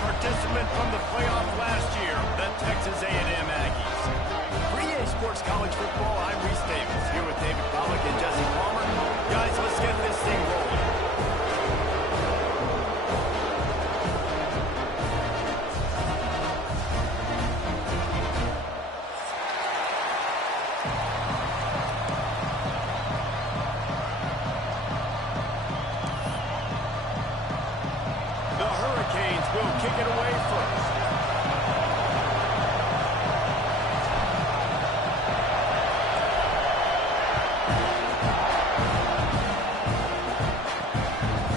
participant from the playoff last year, the Texas A&M Aggies. For EA Sports College Football, I'm Reese Davis, here with David Pollack and Jesse Palmer. Guys, let's get this thing rolling. Will kick it away first.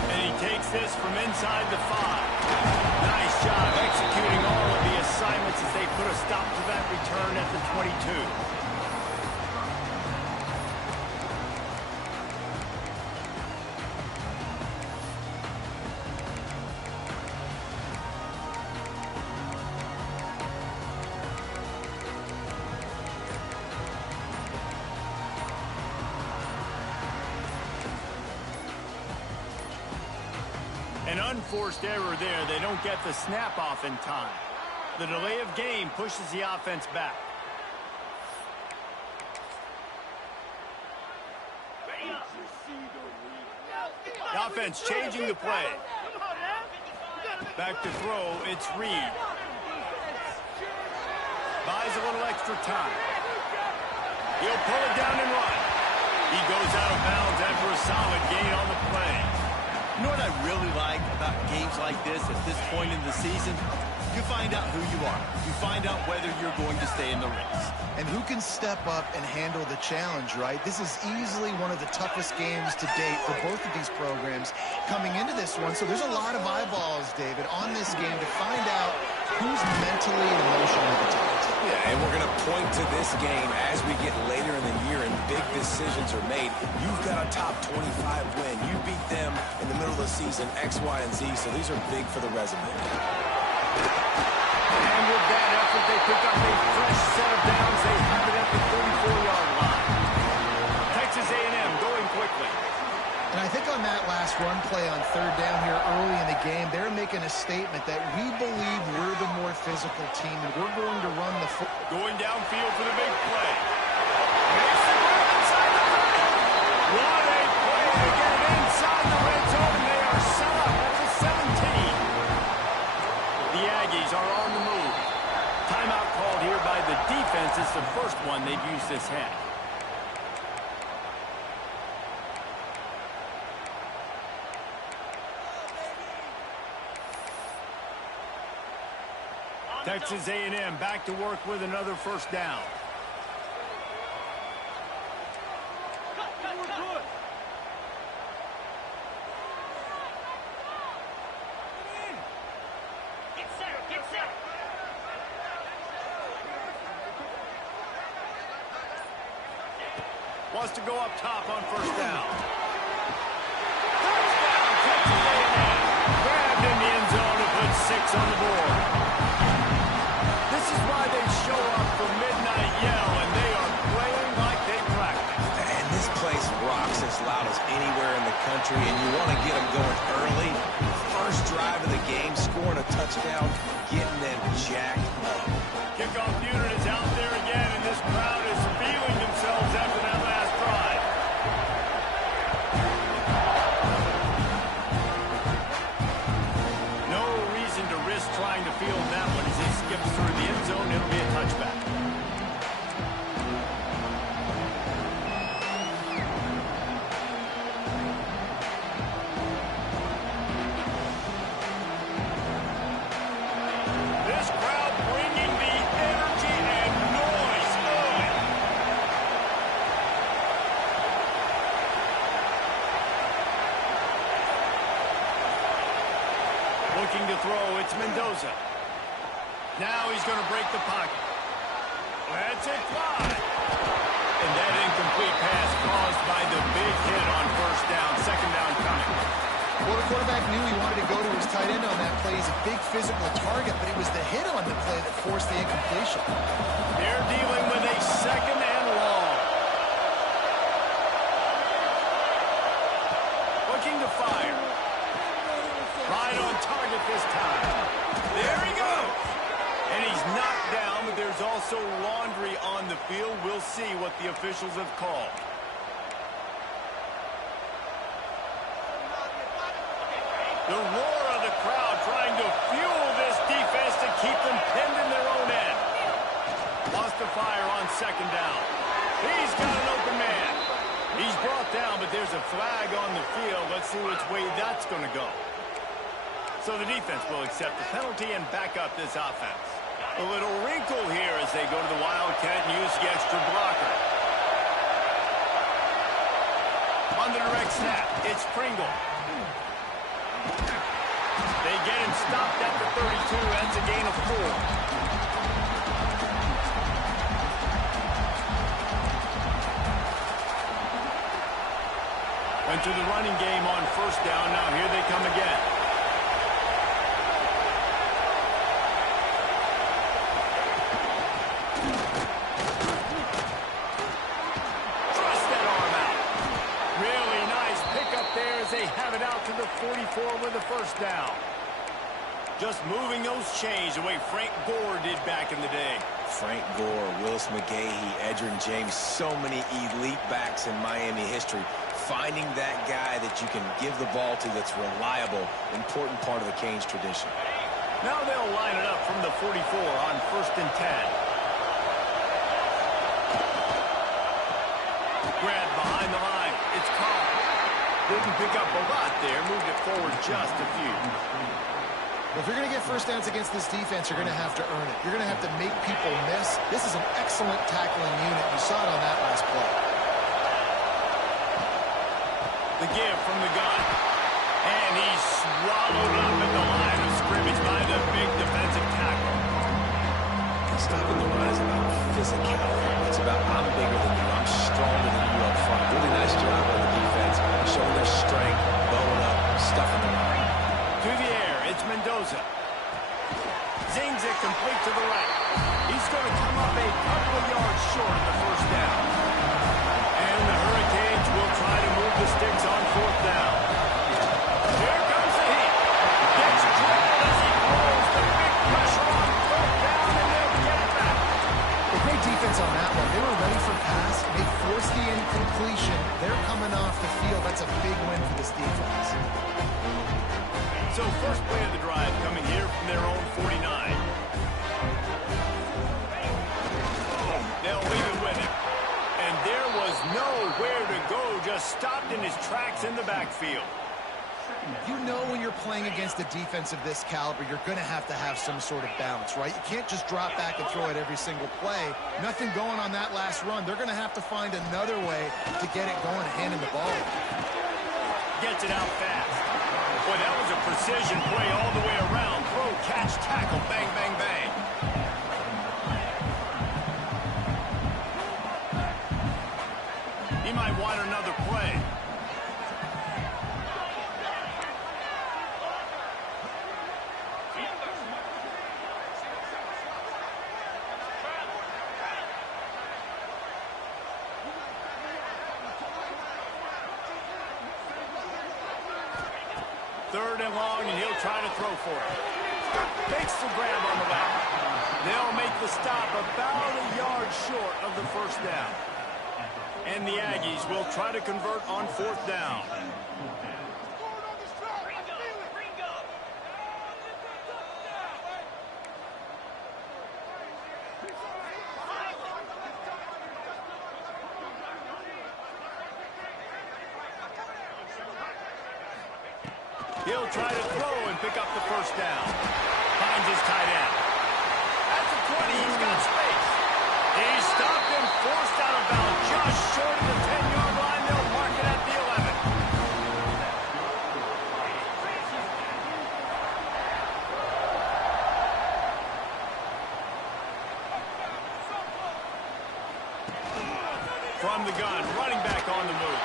And he takes this from inside the 5. Nice job executing all of the assignments as they put a stop to that return at the 22. An unforced error there. They don't get the snap off in time. The delay of game pushes the offense back. The offense changing the play. Back to throw, it's Reed. Buys a little extra time. He'll pull it down and run. He goes out of bounds after a solid gain on the play. You know what I really like about games like this at this point in the season? You find out who you are. You find out whether you're going to stay in the race. And who can step up and handle the challenge, right? This is easily one of the toughest games to date for both of these programs coming into this one. So there's a lot of eyeballs, David, on this game to find out who's mentally and emotionally the toughest. Yeah, and we're going to point to this game as we get later in the year and big decisions are made. You've got a top 25 win. You beat them in the middle of the season, X, Y, and Z, so these are big for the resume. And with that effort, they pick up a fresh set of downs. They have it at the 34-yard line. Texas A&M going quickly. And I think on that last run play on third down here early in the game, they're making a statement that we believe we're the more physical team and we're going to run the football. Going downfield for the big play. Makes the grab inside the red. What a play to get inside the red zone. They are set up at the 17. The Aggies are on the move. Timeout called here by the defense. It's the first one they've used this half. Texas A&M back to work with another first down. Wants to go up top on first down. Touchdown, Texas A&M. Grabbed in the end zone and put 6 on the board. This is why they show up for Midnight Yell, and they are playing like they practice. And this place rocks as loud as anywhere in the country, and you want to get them going early. First drive of the game, scoring a touchdown, getting them jacked up. Kickoff unit is out there again, and this crowd is feeling themselves after that last drive. No reason to risk trying to field that one as he skips through the end zone. It'll be a touchback. This crowd bringing the energy and noise early. Looking to throw, it's Mendoza. Now he's going to break the pocket. That's it, fly. And that incomplete pass caused by the big hit on first down, second down coming. Well, the quarterback knew he wanted to go to his tight end on that play. He's a big physical target, but it was the hit on the play that forced the incompletion. They're dealing with a second and long. Looking to fire. Right on target this time. there's also laundry on the field. We'll see what the officials have called. The roar of the crowd trying to fuel this defense to keep them pinned in their own end. Lost the fire on second down. He's got an open man. He's brought down, but there's a flag on the field. Let's see which way that's going to go. So the defense will accept the penalty and back up this offense. A little wrinkle here as they go to the Wildcat and use the extra blocker. On the direct snap, it's Pringle. They get him stopped at the 32. That's a gain of 4. Went to the running game on first down. Now here they come again. Thrust that arm out. Really nice pickup there as they have it out to the 44 with a first down. Just moving those chains the way Frank Gore did back in the day. Frank Gore, Willis McGahee, Edgerrin James, so many elite backs in Miami history. Finding that guy that you can give the ball to that's reliable, important part of the Canes tradition. Now they'll line it up from the 44 on 1st and 10. Grab behind the line. It's Carr. Didn't pick up a lot there. Moved it forward just a few. Well, if you're going to get first downs against this defense, you're going to have to earn it. You're going to have to make people miss. This is an excellent tackling unit. You saw it on that last play. The give from the gun. And he's swallowed up at the line of scrimmage by the big defensive tackle. Stopping the run is about physicality. It's about I'm bigger than you. I'm stronger than you up front. Really nice job on the defense. Showing their strength, bowing up, stuffing the run. To the air, it's Mendoza. Zings it complete to the right. He's going to come up a couple of yards short of the first down. And the Hurricanes will try to move the sticks on 4th down. Here comes the heat. Gets drilled as he blows the big pressure on 4th down, and they'll get it back. A great defense on that one. They were ready for pass. They forced the incompletion. They're coming off the field. That's a big win for this defense. So first play of the drive coming here from their own 49. They'll leave it with him. And there was nowhere to go, just stopped in his tracks in the backfield. You know when you're playing against a defense of this caliber, you're going to have some sort of balance, right? You can't just drop back and throw it every single play. Nothing going on that last run. They're going to have to find another way to get it going, handing the ball. Gets it out fast. Boy, that was a precision play all the way around. Throw, catch, tackle, bang, bang, bang. He might want another play. Third and long, and he'll try to throw for it. Takes the grab on the back. They'll make the stop about a yard short of the first down. And the Aggies will try to convert on 4th down. He'll try to throw and pick up the first down. Finds his tight end. At the 20, he's got space. He's stopped and forced out of bounds just short of the 10-yard line. They'll mark it at the 11. From the gun, running back on the move.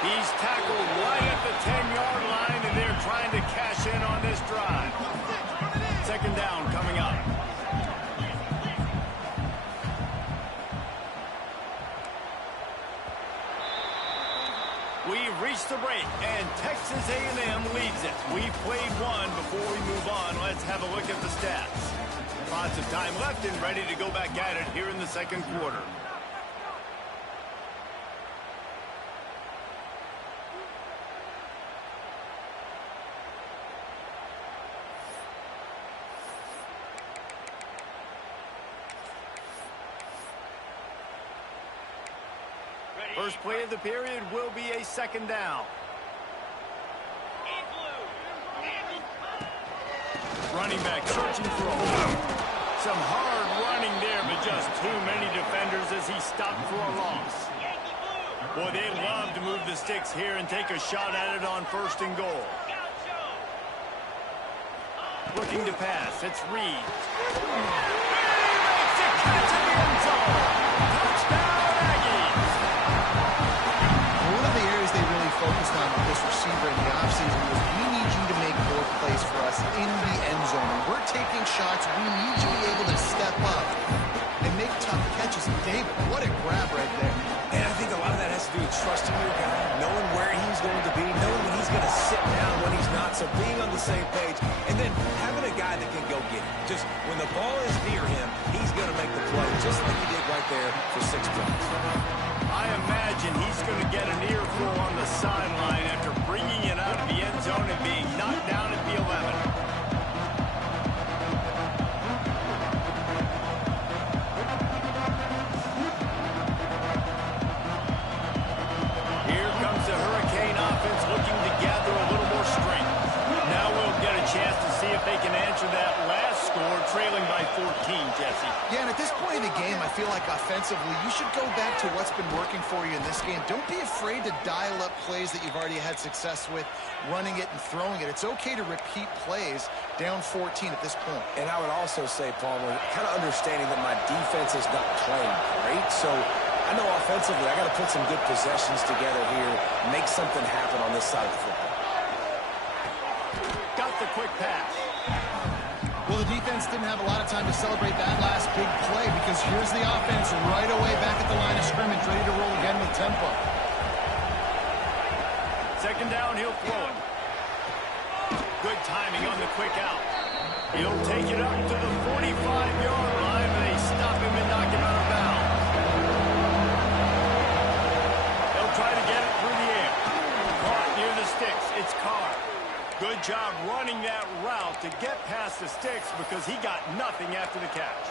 He's tackled right at the 10-yard line, and they're trying to cash in on this drive. Second down coming up. We've reached the break, and Texas A&M leads it. We've played one before we move on. Let's have a look at the stats. Lots of time left and ready to go back at it here in the second quarter. First play of the period will be a second down. Running back searching for a hole. Some hard running there, but just too many defenders as he stopped for a loss. Boy, they love to move the sticks here and take a shot at it on first and goal. Looking to pass, it's Reed. He makes a catch in the end zone. Touchdown, Aggies. One of the areas they really focused on with this receiver in the offseason was we need you to make more plays for us in the end zone. When we're taking shots, we need you to be able to step up and make tough catches. David, what a grab right there. And I think a lot of that has to do with trusting your guy, knowing where he's going to be, knowing when he's going to sit down, when he's not, so being on the same page, and then having a guy that can go get it. Just when the ball is near him, he's going to make the play, just like he did right there for 6 points. I imagine he's going to get an earful on the sideline after bringing it out of the end zone and being knocked down at the 11. Here comes the Hurricane offense looking to gather a little more strength. Now we'll get a chance to see if they can answer that last score, trailing by 14, Jesse. Yeah, and at this point in the game, I feel like offensively, you should go back to what's been working for you in this game. Don't be afraid to dial up plays that you've already had success with, running it and throwing it. It's okay to repeat plays down 14 at this point. And I would also say, Palmer, kind of understanding that my defense is not playing great, so I know offensively I got to put some good possessions together here, make something happen on this side of the football. Got the quick pass. Well, the defense didn't have a lot of time to celebrate that last big play because here's the offense right away back at the line of scrimmage, ready to roll again with tempo. Second down, he'll throw it. Good timing on the quick out. He'll take it up to the 45-yard line, and they stop him and knock him out of bounds. They'll try to get it through the air. Caught near the sticks. It's Carr. Good job running that route to get past the sticks because he got nothing after the catch.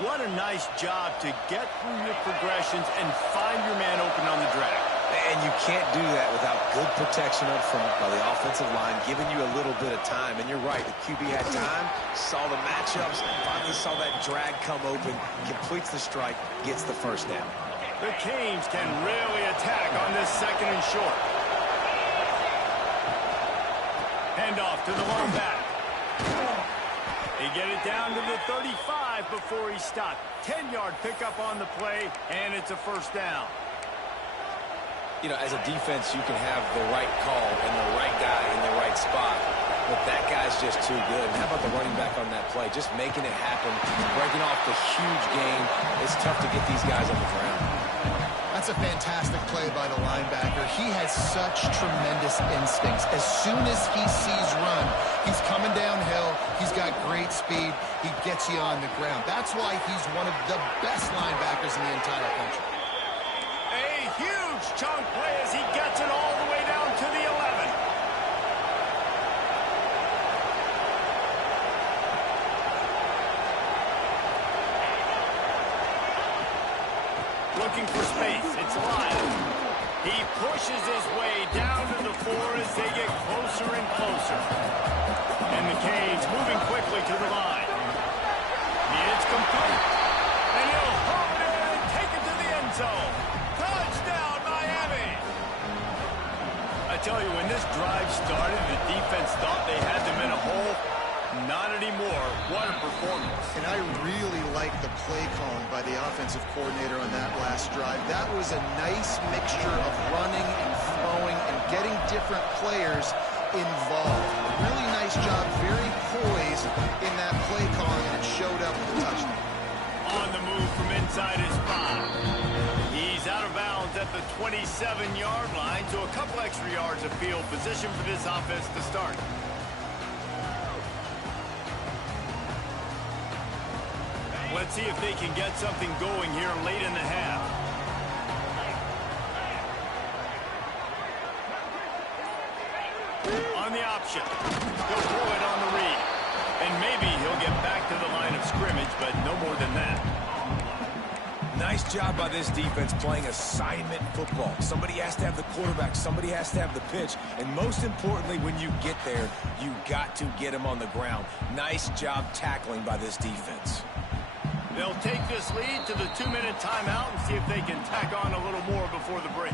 What a nice job to get through your progressions and find your man open on the drag. And you can't do that without good protection up front by the offensive line, giving you a little bit of time. And you're right, the QB had time, saw the matchups, finally saw that drag come open, completes the strike, gets the first down. The Canes can really attack on this second and short. Handoff to the long back. They get it down to the 35 before he stopped. 10-yard pickup on the play, and it's a first down. You know, as a defense, you can have the right call and the right guy in the right spot, but that guy's just too good. And how about the running back on that play? Just making it happen, breaking off the huge gain. It's tough to get these guys on the ground. That's a fantastic play by the linebacker. He has such tremendous instincts. As soon as he sees run, he's coming downhill. He's got great speed. He gets you on the ground. That's why he's one of the best linebackers in the entire country. A huge chunk play as he gets it all the way down to the 11. Looking for space. It's Lyle. He pushes his way down to the 4 as they get closer and closer. And the Canes moving quickly to the line. It's complete. And he'll hold it and take it to the end zone. Touchdown, Miami! I tell you, when this drive started, the defense thought they had them in a hole. Not anymore. What a performance. And I really like the play calling by the offensive coordinator on that last drive. That was a nice mixture of running and throwing and getting different players involved. Really nice job, very poised in that play calling, and it showed up with the touchdown. On the move from inside his 5. He's out of bounds at the 27-yard line, so a couple extra yards of field position for this offense to start. Let's see if they can get something going here late in the half. On the option. He'll throw it on the read. And maybe he'll get back to the line of scrimmage, but no more than that. Nice job by this defense playing assignment football. Somebody has to have the quarterback. Somebody has to have the pitch. And most importantly, when you get there, you got to get him on the ground. Nice job tackling by this defense. They'll take this lead to the 2-minute timeout and see if they can tack on a little more before the break.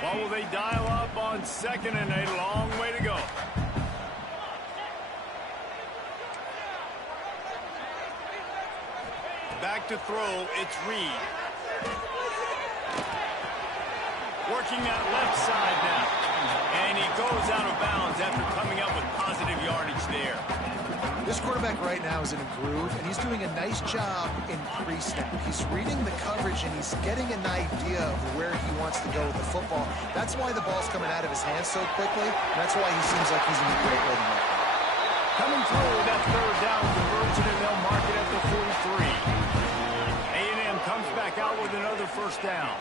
What will they dial up on 2nd and a long way to go? Back to throw, it's Reed. Working that left side now. And he goes out of bounds after coming up with positive yardage there. This quarterback right now is in a groove, and he's doing a nice job in pre-snap. He's reading the coverage, and he's getting an idea of where he wants to go with the football. That's why the ball's coming out of his hands so quickly, and that's why he seems like he's in a great rhythm right now. Coming through that 3rd down conversion, and they'll mark it at the 43. A&M comes back out with another 1st down.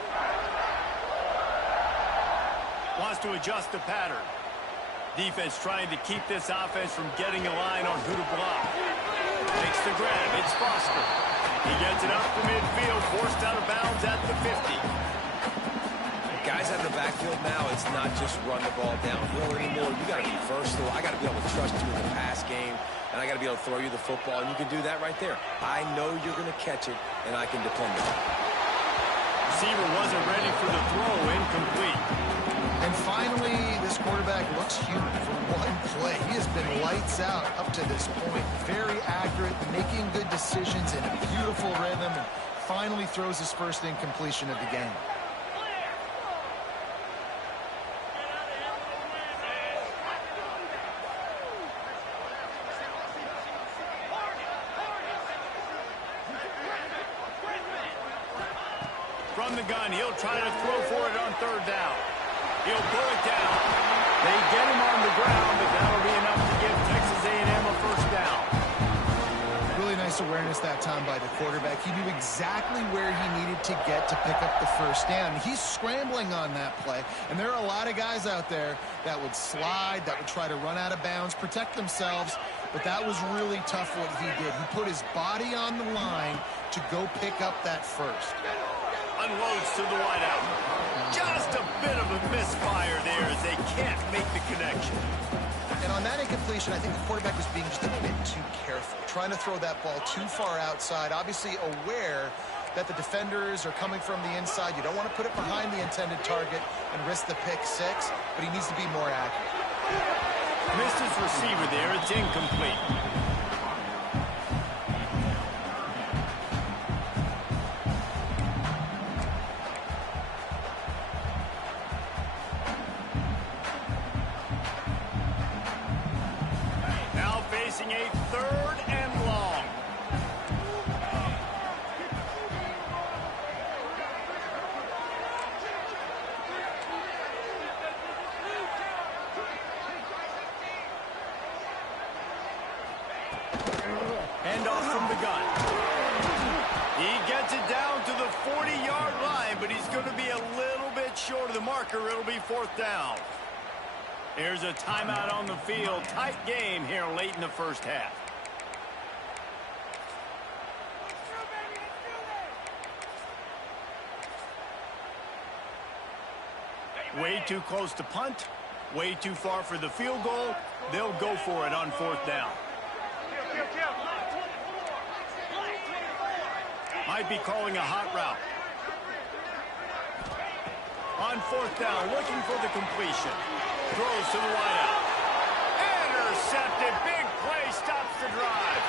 Wants to adjust the pattern. Defense trying to keep this offense from getting a line on who to block. Makes the grab. It's Foster. He gets it up to midfield, forced out of bounds at the 50. Guys out of the backfield now, it's not just run the ball downhill anymore. You got to be versatile. I got to be able to trust you in the pass game, and I got to be able to throw you the football, and you can do that right there. I know you're going to catch it, and I can depend on it. Receiver wasn't ready for the throw, incomplete. And finally, this quarterback looks human for one play. He has been lights out up to this point. Very accurate, making good decisions in a beautiful rhythm, and finally throws his first incompletion of the game. From the gun, he'll try to throw for it on 3rd down. He'll pull it down. They get him on the ground, but that'll be enough to give Texas A&M a 1st down. Really nice awareness that time by the quarterback. He knew exactly where he needed to get to pick up the 1st down. He's scrambling on that play, and there are a lot of guys out there that would slide, that would try to run out of bounds, protect themselves, but that was really tough what he did. He put his body on the line to go pick up that 1st. Unloads to the wideout. Just a bit of a misfire there as they can't make the connection. And on that incompletion, I think the quarterback was being just a bit too careful, trying to throw that ball too far outside, obviously aware that the defenders are coming from the inside. You don't want to put it behind the intended target and risk the pick 6, but he needs to be more accurate. Missed his receiver there. It's incomplete. A 3rd and long. Handoff from the gun. He gets it down to the 40-yard line, but he's going to be a little bit short of the marker. It'll be 4th down. Here's a timeout on the field. Tight game here late in the 1st half. Way too close to punt. Way too far for the field goal. They'll go for it on 4th down. Might be calling a hot route. On 4th down, looking for the completion. Throws to the wideout. Intercepted. Big play. Stops the drive.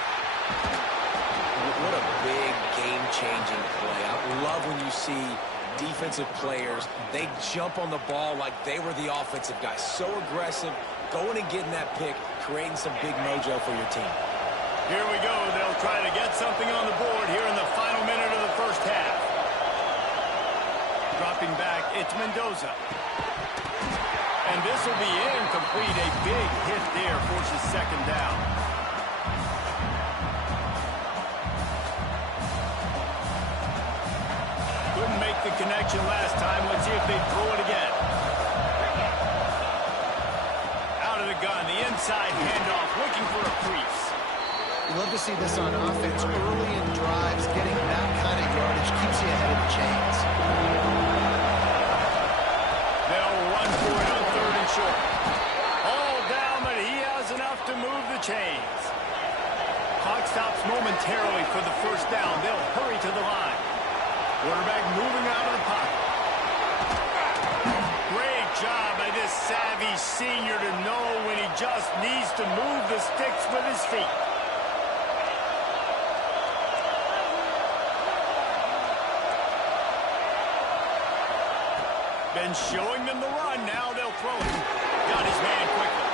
What a big game-changing play. I love when you see defensive players, they jump on the ball like they were the offensive guys. So aggressive, going and getting that pick, creating some big mojo for your team. Here we go. They'll try to get something on the board here in the final minute of the 1st half. Dropping back, it's Mendoza. And this will be incomplete. A big hit there forces second down. Couldn't make the connection last time. Let's see if they throw it again. Out of the gun, the inside handoff, looking for a crease. You love to see this on offense. Early in drives, getting that kind of yardage keeps you ahead of the chains. They'll run for it on third and short. All down, but he has enough to move the chains. Clock stops momentarily for the first down. They'll hurry to the line. Quarterback moving out of the pocket. Great job by this savvy senior to know when he just needs to move the sticks with his feet. Been showing them the run. Now they'll throw it. Got his man quickly.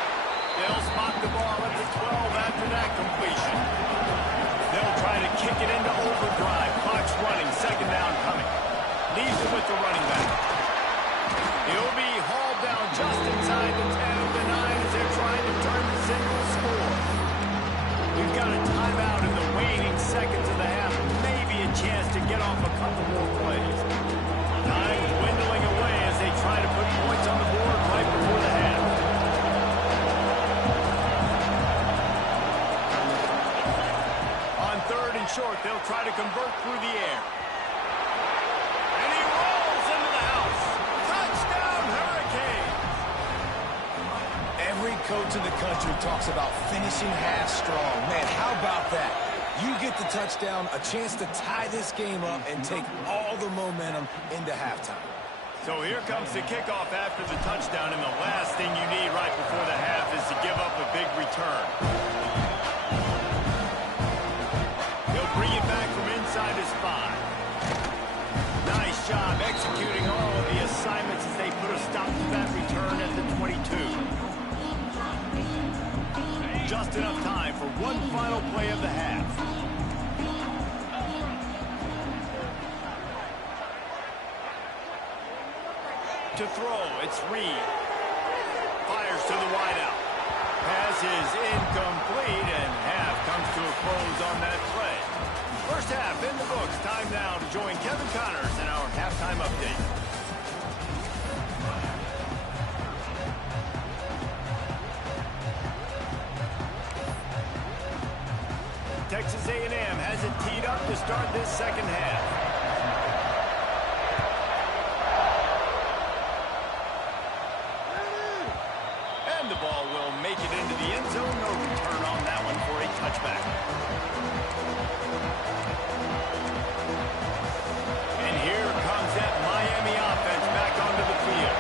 They'll spot the ball at the 12 after that completion. They'll try to kick it into overdrive. Clock's running. Second down coming. Leaves it with the running back. He'll be hauled down just inside the 10 of the 9 as they're trying to turn this into a score. We've got a timeout in the waning seconds of the half. Maybe a chance to get off a couple more plays. Time dwindling away as they try to put points on the board right before the half. On third and short, they'll try to convert through the air. And he rolls into the house. Touchdown, Hurricanes! Every coach in the country talks about finishing half strong. Man, how about that? You get the touchdown, a chance to tie this game up and take all the momentum into halftime. So here comes the kickoff after the touchdown, and the last thing you need right before the half is to give up a big return. He'll bring it back from inside his 5. Nice job executing all of the assignments as they put a stop to that return at the 22. Just enough time for one final play of the half. To throw, it's Reed. Fires to the wideout. Pass is incomplete, and half comes to a close on that play. First half in the books. Time now to join Kevin Connors in our halftime update. Texas A&M has it teed up to start this second half. And the ball will make it into the end zone. No return on that one for a touchback. And here comes that Miami offense back onto the field.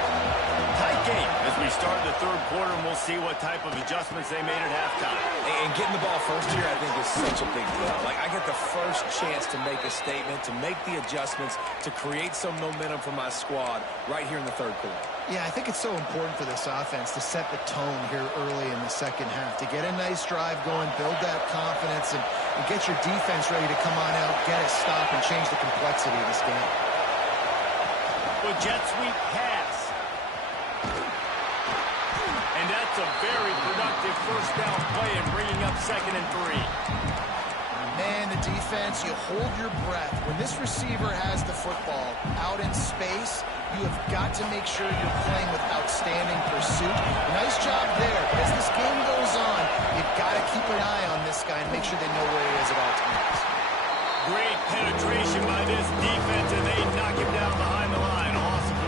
Tight game as we start the third quarter, and we'll see what type of adjustments they made at halftime. And getting the ball first here, I think, is such a big deal. Like, I get the first chance to make a statement, to make the adjustments, to create some momentum for my squad right here in the third quarter. Yeah, I think it's so important for this offense to set the tone here early in the second half, to get a nice drive going, build that confidence, and get your defense ready to come on out, get a stop, and change the complexity of this game. Well, jet sweep pass. And that's a very productive first down play and bringing up 2nd and 3. Man, the defense, you hold your breath. When this receiver has the football out in space, you have got to make sure you're playing with outstanding pursuit. Nice job there. But as this game goes on, you've got to keep an eye on this guy and make sure they know where he is at all times. Great penetration by this defense, and they knock him down behind the line. Loss of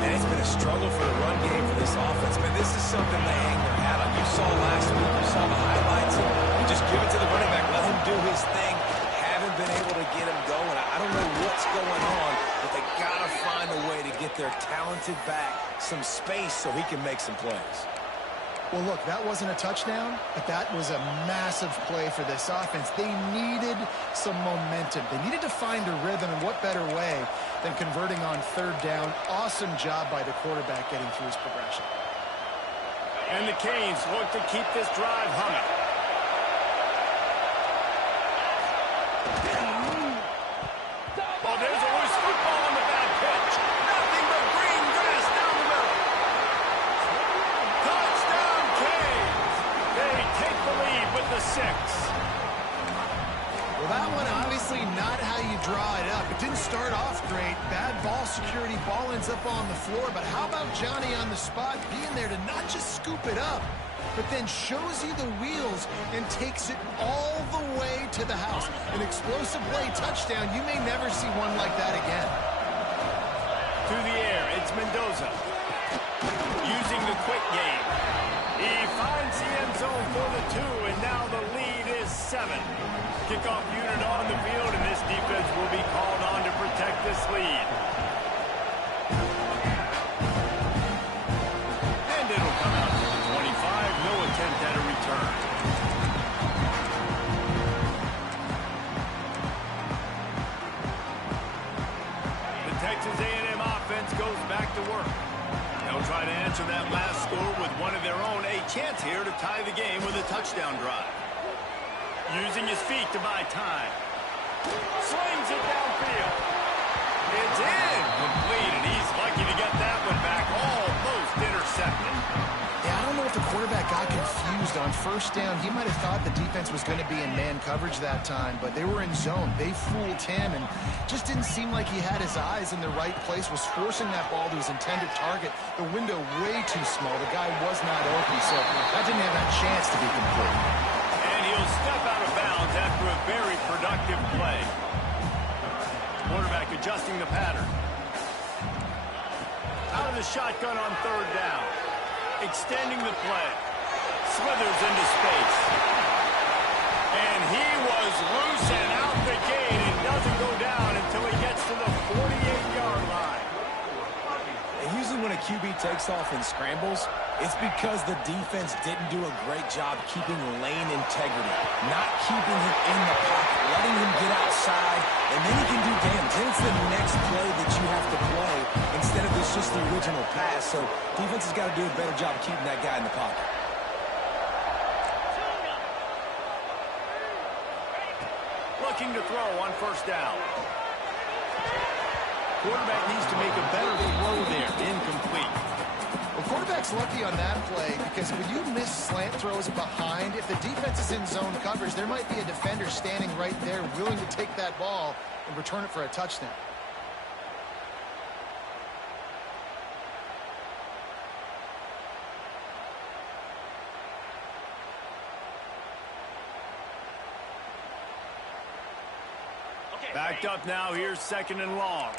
1. And it's been a struggle for the run game for this offense. Man, this is something they hang their hat on. You saw last week, you saw the highlights, and you just give it to the running back, let him do his thing. Haven't been able to get him going. I don't know what's going on, but they got to find a way to get their talented back some space so he can make some plays. Well, look, that wasn't a touchdown, but that was a massive play for this offense. They needed some momentum. They needed to find a rhythm, and what better way than converting on third down. Awesome job by the quarterback getting through his progression. And the Canes look to keep this drive humming. Oh, there's a loose football on the bad pitch. Nothing but green grass down the middle. ball security. Ball ends up on the floor, but how about Johnny on the spot being there to not just scoop it up, but then shows you the wheels and takes it all the way to the house. An explosive play touchdown. You may never see one like that again. To the air, it's Mendoza. Using the quick game. He finds the end zone for the 2, and now the lead is 7. Kickoff unit on the field, and this defense will be called on to protect this lead. And it'll come out to the 25. No attempt at a return. The Texas A&M offense goes back to work. They'll try to answer that last score with one of their own. A chance here to tie the game with a touchdown drive. Using his feet to buy time. Slings it downfield. It's in. Complete, and he's lucky to get that one back. Almost intercepted. Yeah, I don't know if the quarterback got confused on first down. He might have thought the defense was going to be in man coverage that time, but they were in zone. They fooled him and just didn't seem like he had his eyes in the right place, was forcing that ball to his intended target. The window way too small. The guy was not open, so that didn't have that chance to be complete. And he'll step out of bounds after a very productive play. Quarterback adjusting the pattern. Out of the shotgun on third down. Extending the play. Slithers into space. And he was loose and out the gate and doesn't go down until he gets to the 48-yard line. And usually when a QB takes off and scrambles, it's because the defense didn't do a great job keeping lane integrity, not keeping him in the pocket, letting him get outside, and then he can do damage. Then it's the next play that you have to play instead of this just the original pass. So defense has got to do a better job of keeping that guy in the pocket. Looking to throw on first down. Quarterback needs to make a better throw there. Incomplete. Well, quarterback's lucky on that play because when you miss slant throws behind, if the defense is in zone coverage, there might be a defender standing right there willing to take that ball and return it for a touchdown. Backed up now. Here's second and long.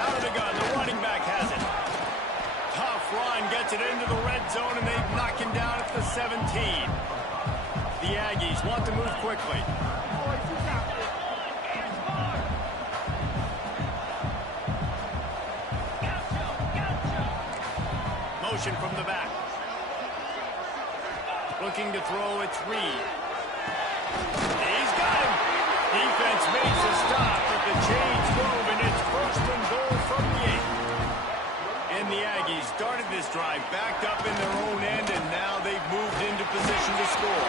Out of the gun. The running back has it. Tough run. Gets it into the red zone, and they knock him down at the 17. The Aggies want to move quickly. Motion from the back. Looking to throw, it's Reed. He's got him. Defense makes a stop, but the chains move, and it's first and goal from the 8. And the Aggies started this drive backed up in their own end, and now they've moved into position to score.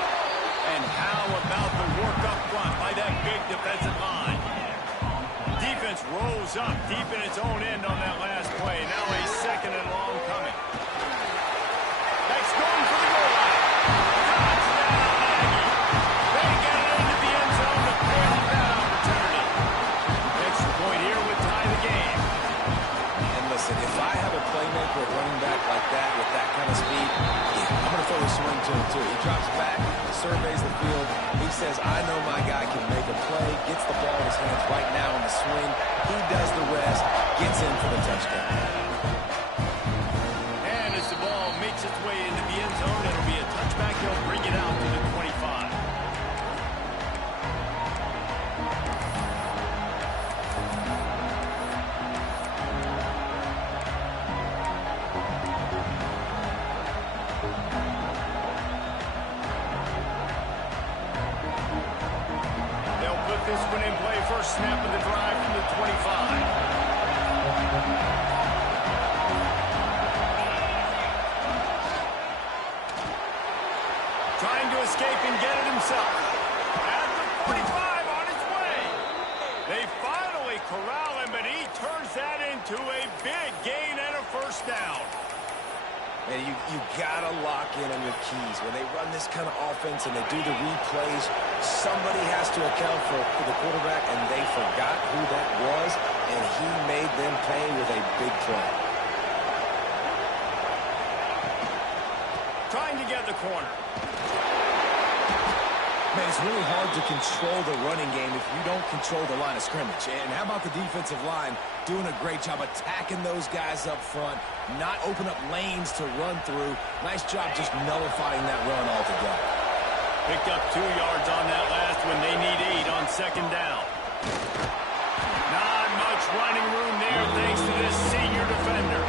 And how about the work up front by that big defensive line? Defense rose up deep in its own end on that last play. Now a second and long coming. That's going for the goal line. If I have a playmaker at running back like that with that kind of speed, I'm going to throw a swing to him too. He drops back, surveys the field. He says, I know my guy can make a play, gets the ball in his hands right now on the swing. He does the rest, gets in for the touchdown. And as the ball makes its way into the end zone, it'll be a touchback. They'll bring it out to the 25. This one in play, first snap of the drive from the 25. Trying to escape and get it himself. At the 45 on his way. They finally corral him, but he turns that into a big gain and a first down. And you gotta lock in on your keys. When they run this kind of offense and they do the replays, somebody has to account for the quarterback, and they forgot who that was, and he made them pay with a big play. Trying to get the corner. Man, it's really hard to control the running game if you don't control the line of scrimmage. And how about the defensive line doing a great job attacking those guys up front, not open up lanes to run through. Nice job just nullifying that run altogether. Picked up 2 yards on that last one. They need 8 on second down. Not much running room there thanks to this senior defender.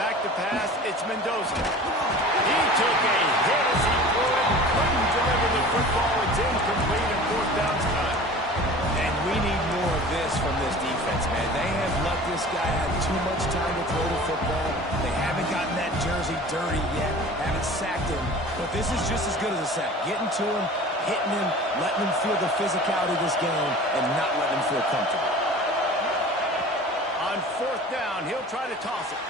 Back to pass, it's Mendoza. He took a hit as he threw it and couldn't deliver the football. It's incomplete and fourth down's cut. And we need more of this from this defense, man. They have let this guy have too much time to throw the football. They haven't gotten that jersey dirty yet, haven't sacked him. But this is just as good as a sack. Getting to him, hitting him, letting him feel the physicality of this game, and not letting him feel comfortable. On fourth down, he'll try to toss it.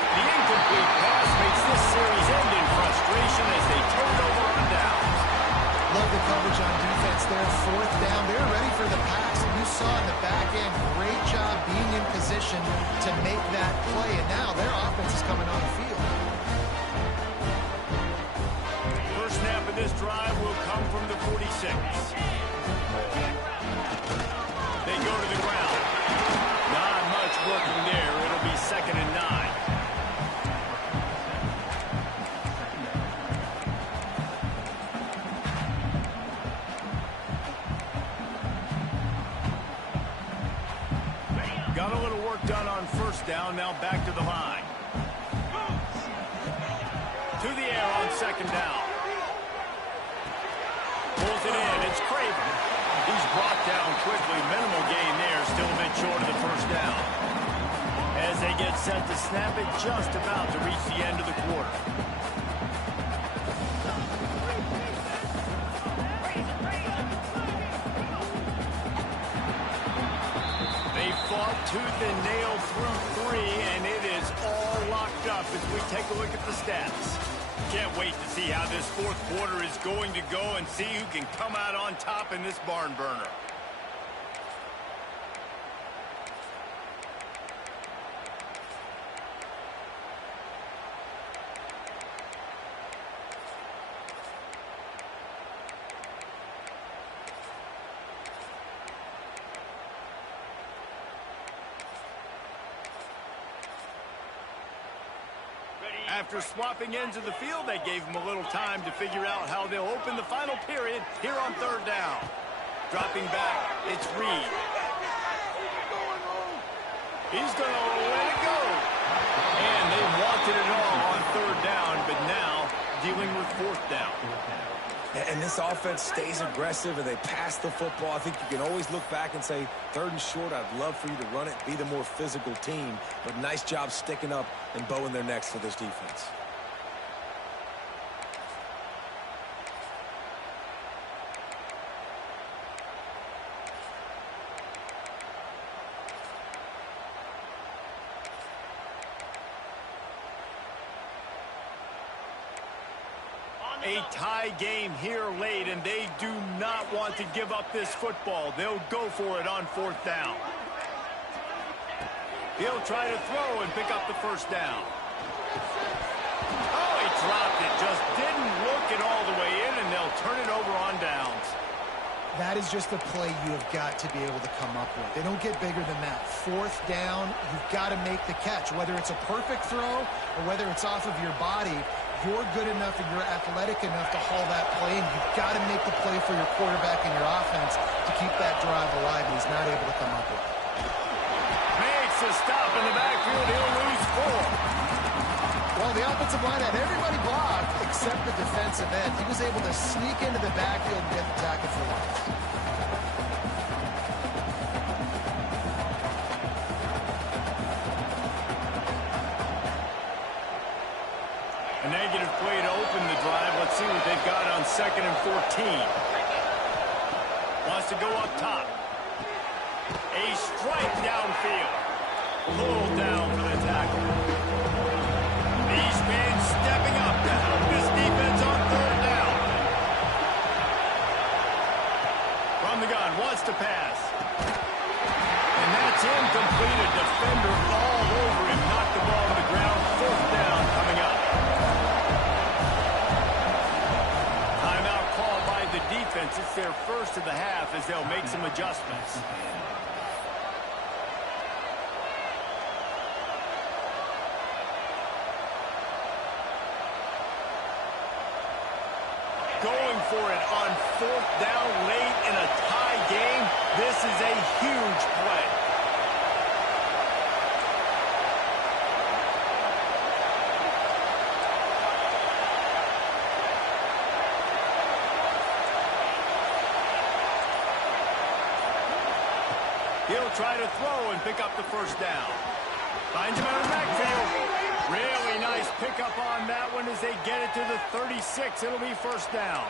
The incomplete pass makes this series end in frustration as they turn it over on downs. Love the coverage on defense there. Fourth down, they're ready for the pass. And you saw in the back end, great job being in position to make that play. And now their offense is coming on the field. First snap of this drive will come from the 46. They go to the ground. Not much working there. It'll be 2nd and 9. Got a little work done on first down, now back to the line. To the air on second down. Pulls it in, it's Craven. He's brought down quickly, minimal gain there, still a bit short of the first down. As they get set to snap it, just about to reach the end of the quarter. Tooth and nail through 3, and it is all locked up as we take a look at the stats. Can't wait to see how this fourth quarter is going to go and see who can come out on top in this barn burner. After swapping ends of the field, they gave him a little time to figure out how they'll open the final period here on third down. Dropping back, it's Reed. He's going to let it go. And they wanted it all on third down, but now dealing with fourth down. And this offense stays aggressive and they pass the football. I think you can always look back and say, 3rd and short, I'd love for you to run it, be the more physical team. But nice job sticking up and bowing their necks for this defense. A tie game here late, and they do not want to give up this football. They'll go for it on fourth down. He'll try to throw and pick up the first down. Oh, he dropped it. Just didn't look it all the way in, and they'll turn it over on downs. That is just a play you have got to be able to come up with. They don't get bigger than that. Fourth down, you've got to make the catch. Whether it's a perfect throw or whether it's off of your body, you're good enough and you're athletic enough to haul that play, and you've got to make the play for your quarterback and your offense to keep that drive alive, and he's not able to come up with it. Makes a stop in the backfield. He'll lose 4. Well, Well, the offensive line had everybody blocked except the defensive end. He was able to sneak into the backfield and get the tackle for loss. A negative play to open the drive. Let's see what they've got on 2nd and 14. Wants to go up top. A strike downfield. Pulled down for the tackle. These men stepping up to help this defense on 3rd down. From the gun, wants to pass. And that's incomplete. A defender all over him. Knocked the ball to the ground. 4th down coming up. Timeout called by the defense. It's their first of the half as they'll make some adjustments. Going for it on 4th down late in a tie game. This is a huge play. He'll try to throw and pick up the 1st down. Finds him out of the backfield. Really nice pickup on that one as they get it to the 36. It'll be 1st down.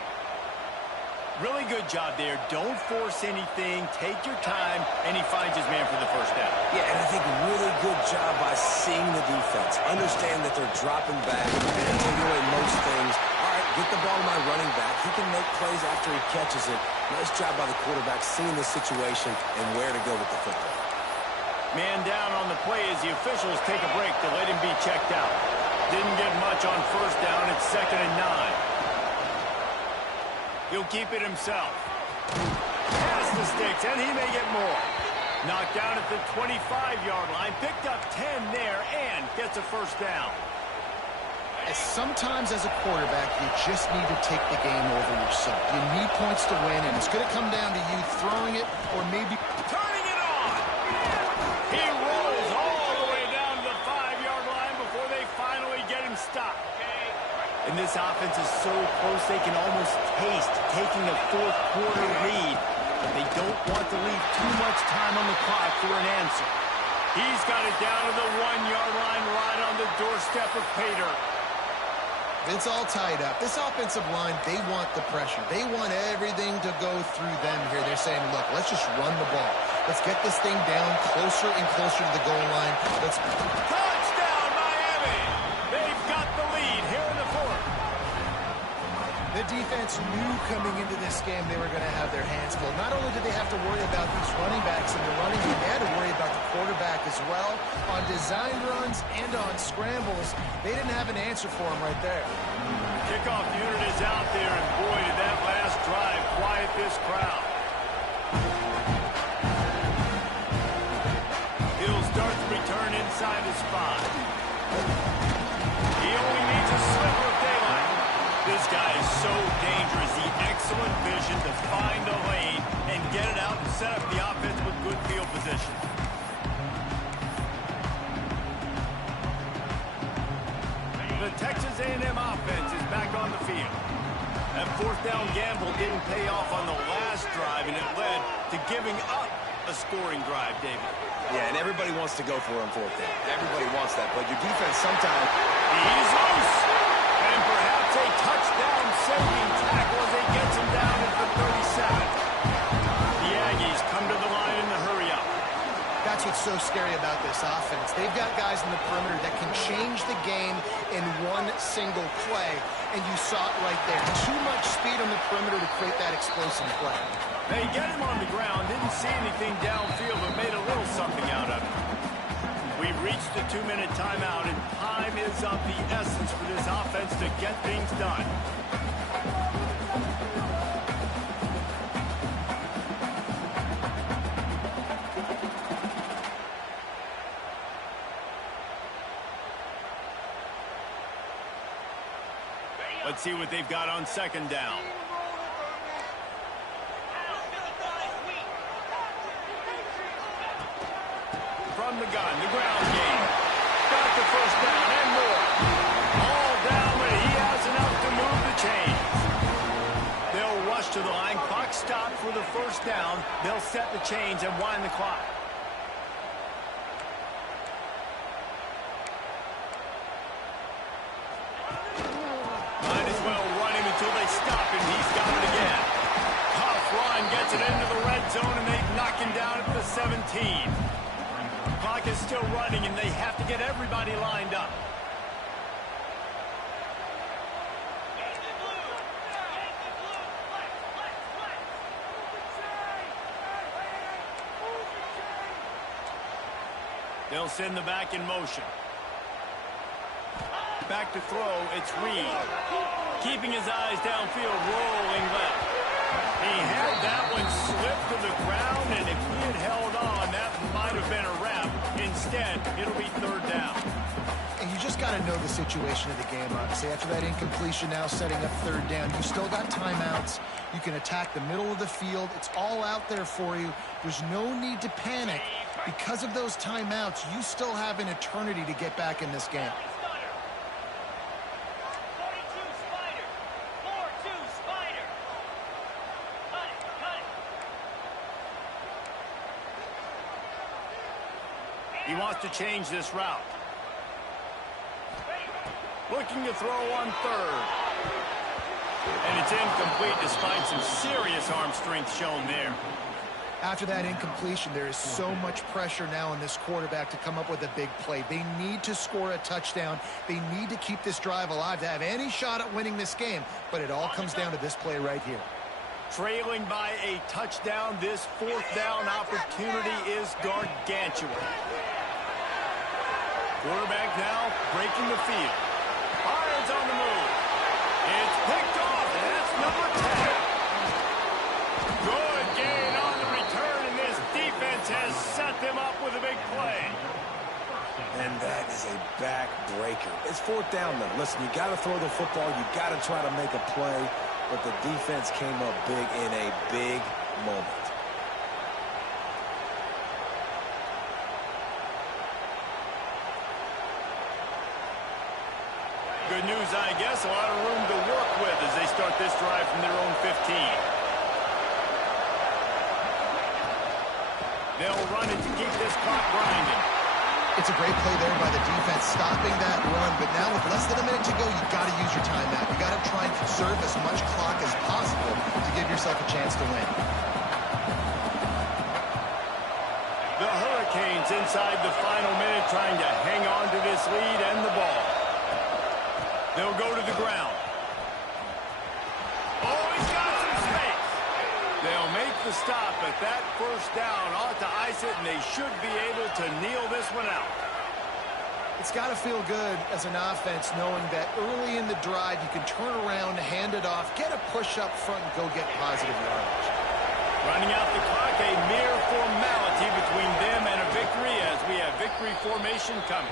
Really good job there. Don't force anything. Take your time, and he finds his man for the 1st down. Yeah, and I think really good job by seeing the defense. Understand that they're dropping back and taking away most things. All right, get the ball to my running back. He can make plays after he catches it. Nice job by the quarterback seeing the situation and where to go with the football. Man down on the play as the officials take a break to let him be checked out. Didn't get much on 1st down. It's 2nd and 9. He'll keep it himself. Past the sticks, and he may get more. Knocked down at the 25-yard line. Picked up 10 there and gets a 1st down. Sometimes as a quarterback, you just need to take the game over yourself. You need points to win, and it's going to come down to you throwing it or maybe Turning it on. He rolls all the way down to the 5-yard line before they finally get him stopped. And this offense is so close they can almost taste taking a 4th quarter lead, but they don't want to leave too much time on the clock for an answer. He's got it down to the 1-yard line right on the doorstep of Pater. it's all tied up. This offensive line, they want the pressure. They want everything to go through them here. They're saying, look, let's just run the ball. Let's get this thing down closer and closer to the goal line. Let's... Touchdown, Miami! They've got the lead here in the 4th. The defense knew coming into this game they were going to have their hands full. Not only did they have to worry about these running backs in the running game, they had to worry about the quarterback as well. On design runs and on scrambles, they didn't have an answer for him right there. Kickoff unit is out there, and boy, did that last drive quiet this crowd. He'll start the return inside the spot. He only needs a sliver of daylight. This guy is so dangerous. The excellent vision to find a lane and get it out and set up the offense with good field position. The Texas A&M offense is back on the field. That 4th down gamble didn't pay off on the last drive, and it led to giving up a scoring drive, David. Yeah, and everybody wants to go for it on 4th down. Everybody wants that, but your defense sometimes... He's loose. And perhaps a touchdown-saving tackle as he gets him down at the 37. The Aggies come to the line in the hurry-up. That's what's so scary about this offense. They've got guys in the perimeter that can change the game in one single play, and you saw it right there. Too much speed on the perimeter to create that explosive play. They get him on the ground, didn't see anything downfield, but made a little something out of it. We've reached the 2-minute timeout, and time is of the essence for this offense to get things done. Let's see what they've got on 2nd down. From the gun, the ground game. Got the 1st down and more. to the line. Clock stopped for the first down. They'll set the chains and wind the clock. Might as well run him until they stop him. He's got it again. Tough run gets it into the red zone, and they knock him down at the 17. Clock is still running, and they have to get everybody lined up. They'll send the back in motion. Back to throw, it's Reed. Keeping his eyes downfield, rolling left. He had that one slip to the ground, and if he had held on, that might have been a wrap. Instead, it'll be third down. And you just got to know the situation of the game, obviously. After that incompletion, now setting up third down, you still got timeouts. You can attack the middle of the field. It's all out there for you. There's no need to panic. Because of those timeouts, you still have an eternity to get back in this game. He wants to change this route. Looking to throw on third. And it's incomplete despite some serious arm strength shown there. After that incompletion, there is so much pressure now on this quarterback to come up with a big play. They need to score a touchdown. They need to keep this drive alive to have any shot at winning this game. But it all comes down to this play right here. Trailing by a touchdown, this fourth down opportunity is gargantuan. Quarterback now breaking the field. Irons on the move. It's picked off, and that's number 10. Good gain on the return, and this defense has set them up with a big play. And that is a backbreaker. It's fourth down, though. Listen, you got to throw the football. You got to try to make a play, but the defense came up big in a big moment. Good news, I guess. A lot of room to work with as they start this drive from their own 15. They'll run it to keep this clock grinding. It's a great play there by the defense, stopping that run. But now with less than a minute to go, you've got to use your timeout. You've got to try and conserve as much clock as possible to give yourself a chance to win. The Hurricanes inside the final minute trying to hang on to this lead and the ball. They'll go to the ground. Oh, he's got some space. They'll make the stop, but that first down ought to ice it, and they should be able to kneel this one out. It's got to feel good as an offense knowing that early in the drive you can turn around, hand it off, get a push up front, and go get positive yardage. Running out the clock, a mere formality between them and a victory as we have victory formation coming.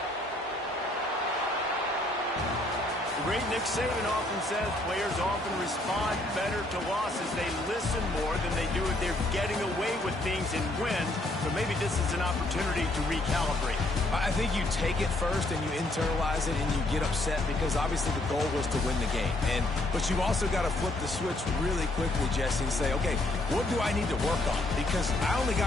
The great Nick Saban often says players often respond better to losses. They listen more than they do if they're getting away with things and win. So maybe this is an opportunity to recalibrate. I think you take it first and you internalize it and you get upset because obviously the goal was to win the game. But you've also got to flip the switch really quickly, Jesse, and say, okay, what do I need to work on? Because I only got